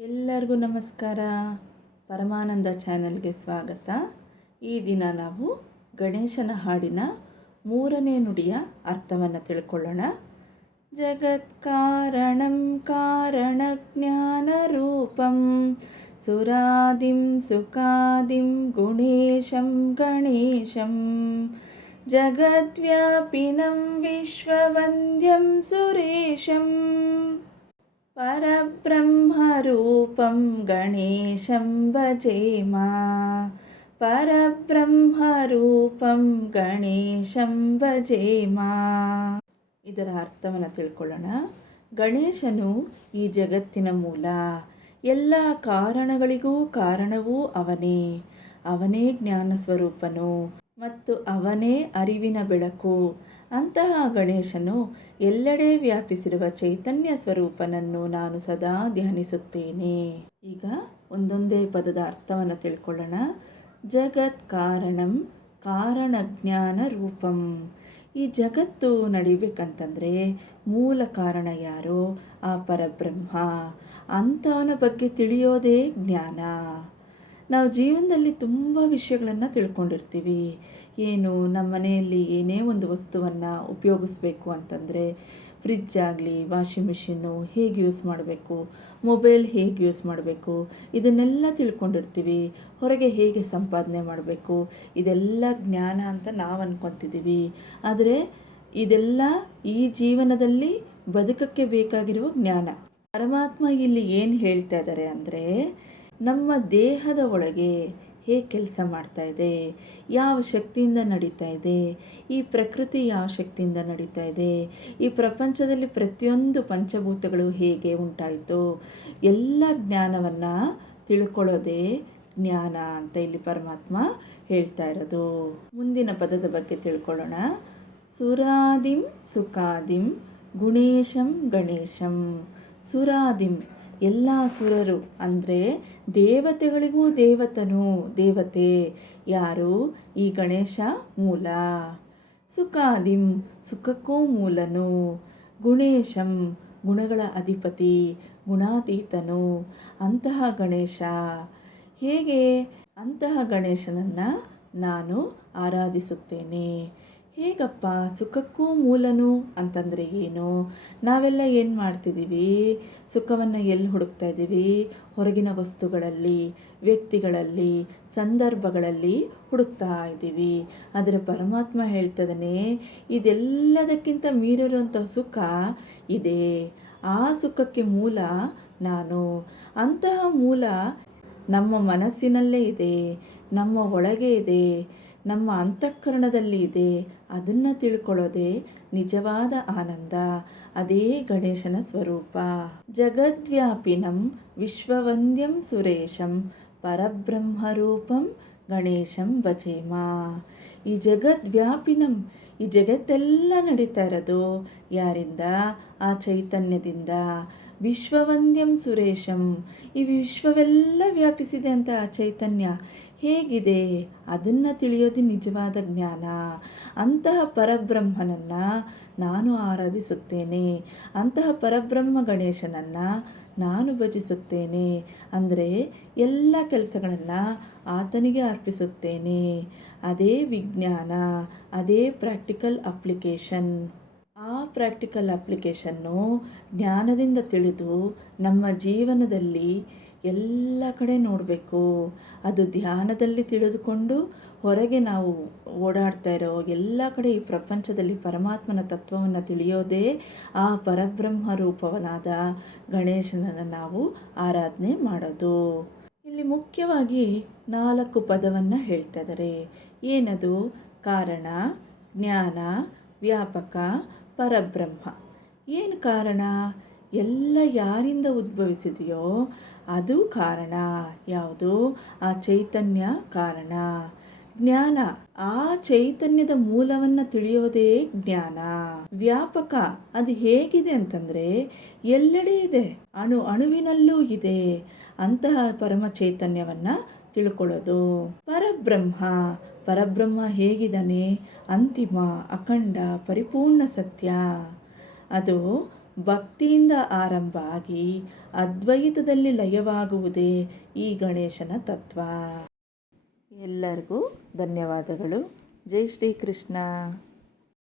ಎಲ್ಲರಿಗೂ ನಮಸ್ಕಾರ. ಪರಮಾನಂದ ಚಾನೆಲ್ಗೆ ಸ್ವಾಗತ. ಈ ದಿನ ನಾವು ಗಣೇಶನ ಹಾಡಿನ 3ನೇ ನುಡಿಯ ಅರ್ಥವನ್ನು ತಿಳ್ಕೊಳ್ಳೋಣ. ಜಗತ್ಕಾರಣಂ ಕಾರಣಜ್ಞಾನರೂಪಂ ಸುರಾದಿಂ ಸುಖಾದಿಂ ಗುಣೇಶಂ ಗಣೇಶಂ ಜಗದ್ವ್ಯಾಪಿನಂ ವಿಶ್ವವಂದ್ಯಂ ಸುರೇಶಂ ಪರಬ್ರಹ್ಮರೂಪಂ ಗಣೇಶಂ ಭಜೇಮ. ಪರಬ್ರಹ್ಮರೂಪಂ ಗಣೇಶಂ ಭಜೇಮ. ಇದರ ಅರ್ಥವನ್ನು ತಿಳ್ಕೊಳ್ಳೋಣ. ಗಣೇಶನು ಈ ಜಗತ್ತಿನ ಮೂಲ. ಎಲ್ಲ ಕಾರಣಗಳಿಗೂ ಕಾರಣವೂ ಅವನೇ. ಅವನೇ ಜ್ಞಾನ ಸ್ವರೂಪನು ಮತ್ತು ಅವನೇ ಅರಿವಿನ ಬೆಳಕು. ಅಂತಹ ಗಣೇಶನು ಎಲ್ಲೆಡೆ ವ್ಯಾಪಿಸಿರುವ ಚೈತನ್ಯ ಸ್ವರೂಪನನ್ನು ನಾನು ಸದಾ ಧ್ಯಾನಿಸುತ್ತೇನೆ. ಈಗ ಒಂದೊಂದೇ ಪದದ ಅರ್ಥವನ್ನು ತಿಳ್ಕೊಳ್ಳೋಣ. ಜಗತ್ ಕಾರಣಂ ಕಾರಣಜ್ಞಾನ ರೂಪಂ. ಈ ಜಗತ್ತು ನಡಿಬೇಕಂತಂದರೆ ಮೂಲ ಕಾರಣ ಯಾರೋ ಆ ಪರಬ್ರಹ್ಮ. ಅಂಥವನ ಬಗ್ಗೆ ತಿಳಿಯೋದೇ ಜ್ಞಾನ. ನಾವು ಜೀವನದಲ್ಲಿ ತುಂಬ ವಿಷಯಗಳನ್ನು ತಿಳ್ಕೊಂಡಿರ್ತೀವಿ. ಏನು, ನಮ್ಮ ಮನೆಯಲ್ಲಿ ಏನೇ ಒಂದು ವಸ್ತುವನ್ನು ಉಪಯೋಗಿಸ್ಬೇಕು ಅಂತಂದರೆ ಫ್ರಿಜ್ ಆಗಲಿ, ವಾಷಿಂಗ್ ಮಿಷಿನ್ನು ಹೇಗೆ ಯೂಸ್ ಮಾಡಬೇಕು, ಮೊಬೈಲ್ ಹೇಗೆ ಯೂಸ್ ಮಾಡಬೇಕು, ಇದನ್ನೆಲ್ಲ ತಿಳ್ಕೊಂಡಿರ್ತೀವಿ. ಹೊರಗೆ ಹೇಗೆ ಸಂಪಾದನೆ ಮಾಡಬೇಕು, ಇದೆಲ್ಲ ಜ್ಞಾನ ಅಂತ ನಾವು ಅಂದ್ಕೊತಿದ್ದೀವಿ. ಆದರೆ ಇದೆಲ್ಲ ಈ ಜೀವನದಲ್ಲಿ ಬದುಕಕ್ಕೆ ಬೇಕಾಗಿರುವ ಜ್ಞಾನ. ಪರಮಾತ್ಮ ಇಲ್ಲಿ ಏನು ಹೇಳ್ತಾ ಇದ್ದಾರೆ ಅಂದರೆ, ನಮ್ಮ ದೇಹದ ಒಳಗೆ ಹೇಗೆ ಕೆಲಸ ಮಾಡ್ತಾ ಇದೆ, ಯಾವ ಶಕ್ತಿಯಿಂದ ನಡೀತಾ ಇದೆ, ಈ ಪ್ರಕೃತಿ ಯಾವ ಶಕ್ತಿಯಿಂದ ನಡೀತಾ ಇದೆ, ಈ ಪ್ರಪಂಚದಲ್ಲಿ ಪ್ರತಿಯೊಂದು ಪಂಚಭೂತಗಳು ಹೇಗೆ ಉಂಟಾಯಿತು, ಎಲ್ಲ ಜ್ಞಾನವನ್ನು ತಿಳ್ಕೊಳ್ಳೋದೇ ಜ್ಞಾನ ಅಂತ ಇಲ್ಲಿ ಪರಮಾತ್ಮ ಹೇಳ್ತಾ ಇರೋದು. ಮುಂದಿನ ಪದದ ಬಗ್ಗೆ ತಿಳ್ಕೊಳ್ಳೋಣ. ಸುರಾದಿಂ ಸುಖಾದಿಂ ಗುಣೇಶಂ ಗಣೇಶಂ. ಸುರಾದಿಂ ಎಲ್ಲ ಸುರರು ಅಂದರೆ ದೇವತೆಗಳಿಗೂ ದೇವತೆ ಯಾರು? ಈ ಗಣೇಶ ಮೂಲ. ಸುಖಾದಿಂ ಸುಖಕ್ಕೂ ಮೂಲನು. ಗುಣೇಶಂ ಗುಣಗಳ ಅಧಿಪತಿ, ಗುಣಾತೀತನು. ಅಂತಹ ಗಣೇಶ ಹೇಗೆ? ಅಂತಹ ಗಣೇಶನನ್ನು ನಾನು ಆರಾಧಿಸುತ್ತೇನೆ. ಹೇಗಪ್ಪ? ಸುಖಕ್ಕೂ ಮೂಲನು ಅಂತಂದರೆ ಏನು? ನಾವೆಲ್ಲ ಏನು ಮಾಡ್ತಿದ್ದೀವಿ? ಸುಖವನ್ನು ಎಲ್ಲಿ ಹುಡುಕ್ತಾ ಇದ್ದೀವಿ? ಹೊರಗಿನ ವಸ್ತುಗಳಲ್ಲಿ, ವ್ಯಕ್ತಿಗಳಲ್ಲಿ, ಸಂದರ್ಭಗಳಲ್ಲಿ ಹುಡುಕ್ತಾ ಇದ್ದೀವಿ. ಆದರೆ ಪರಮಾತ್ಮ ಹೇಳ್ತದಾನೆ, ಇದೆಲ್ಲದಕ್ಕಿಂತ ಮೀರಿರುವಂಥ ಸುಖ ಇದೆ. ಆ ಸುಖಕ್ಕೆ ಮೂಲ ನಾನು. ಅಂತಹ ಮೂಲ ನಮ್ಮ ಮನಸ್ಸಿನಲ್ಲೇ ಇದೆ, ನಮ್ಮ ಒಳಗೆ ಇದೆ, ನಮ್ಮ ಅಂತಃಕರಣದಲ್ಲಿ ಇದೆ. ಅದನ್ನು ತಿಳ್ಕೊಳ್ಳೋದೇ ನಿಜವಾದ ಆನಂದ. ಅದೇ ಗಣೇಶನ ಸ್ವರೂಪ. ಜಗದ್ವ್ಯಾಪಿನಂ ವಿಶ್ವವಂದ್ಯಂ ಸುರೇಶಂ ಪರಬ್ರಹ್ಮರೂಪಂ ಗಣೇಶಂ ಭಜೇಮ. ಈ ಜಗದ್ವ್ಯಾಪಿನಂ, ಈ ಜಗತ್ತೆಲ್ಲ ನಡೀತಾ ಇರೋದು ಯಾರಿಂದ? ಆ ಚೈತನ್ಯದಿಂದ. ವಿಶ್ವವಂದ್ಯಂ ಸುರೇಶಂ, ಈ ವಿಶ್ವವೆಲ್ಲ ವ್ಯಾಪಿಸಿದೆ ಅಂತ ಆ ಚೈತನ್ಯ ಹೇಗಿದೆ? ಅದನ್ನು ತಿಳಿಯೋದು ನಿಜವಾದ ಜ್ಞಾನ. ಅಂತಹ ಪರಬ್ರಹ್ಮನನ್ನು ನಾನು ಆರಾಧಿಸುತ್ತೇನೆ. ಅಂತಹ ಪರಬ್ರಹ್ಮ ಗಣೇಶನನ್ನು ನಾನು ಭಜಿಸುತ್ತೇನೆ. ಅಂದರೆ ಎಲ್ಲ ಕೆಲಸಗಳನ್ನು ಆತನಿಗೆ ಅರ್ಪಿಸುತ್ತೇನೆ. ಅದೇ ವಿಜ್ಞಾನ, ಅದೇ ಪ್ರಾಕ್ಟಿಕಲ್ ಅಪ್ಲಿಕೇಶನ್. ಆ ಪ್ರಾಕ್ಟಿಕಲ್ ಅಪ್ಲಿಕೇಶನ್ನು ಜ್ಞಾನದಿಂದ ತಿಳಿದು ನಮ್ಮ ಜೀವನದಲ್ಲಿ ಎಲ್ಲ ಕಡೆ ನೋಡಬೇಕು. ಅದು ಧ್ಯಾನದಲ್ಲಿ ತಿಳಿದುಕೊಂಡು ಹೊರಗೆ ನಾವು ಓಡಾಡ್ತಾ ಇರೋ ಎಲ್ಲ ಕಡೆ ಈ ಪ್ರಪಂಚದಲ್ಲಿ ಪರಮಾತ್ಮನ ತತ್ವವನ್ನು ತಿಳಿಯೋದೇ ಆ ಪರಬ್ರಹ್ಮ ರೂಪವನಾದ ಗಣೇಶನನ್ನು ನಾವು ಆರಾಧನೆ ಮಾಡೋದು. ಇಲ್ಲಿ ಮುಖ್ಯವಾಗಿ 4 ಪದವನ್ನು ಹೇಳ್ತಾ ಇದ್ದಾರೆ. ಏನದು? ಕಾರಣ, ಜ್ಞಾನ, ವ್ಯಾಪಕ, ಪರಬ್ರಹ್ಮ. ಏನು ಕಾರಣ? ಎಲ್ಲ ಯಾರಿಂದ ಉದ್ಭವಿಸಿದೆಯೋ ಅದು ಕಾರಣ. ಯಾವುದು? ಆ ಚೈತನ್ಯ ಕಾರಣ. ಜ್ಞಾನ, ಆ ಚೈತನ್ಯದ ಮೂಲವನ್ನು ತಿಳಿಯೋದೇ ಜ್ಞಾನ. ವ್ಯಾಪಕ, ಅದು ಹೇಗಿದೆ ಅಂತಂದರೆ ಎಲ್ಲೆಡೆ ಇದೆ, ಅಣುವಿನಲ್ಲೂ ಇದೆ. ಅಂತಹ ಪರಮ ಚೈತನ್ಯವನ್ನು ತಿಳ್ಕೊಳ್ಳೋದು. ಪರಬ್ರಹ್ಮ ಹೇಗಿದ್ದಾನೆ? ಅಂತಿಮ, ಅಖಂಡ, ಪರಿಪೂರ್ಣ ಸತ್ಯ. ಅದು ಭಕ್ತಿಯಿಂದ ಆರಂಭ ಆಗಿ ಅದ್ವೈತದಲ್ಲಿ ಲಯವಾಗುವುದೇ ಈ ಗಣೇಶನ ತತ್ವ. ಎಲ್ಲರಿಗೂ ಧನ್ಯವಾದಗಳು. ಜೈ ಶ್ರೀಕೃಷ್ಣ.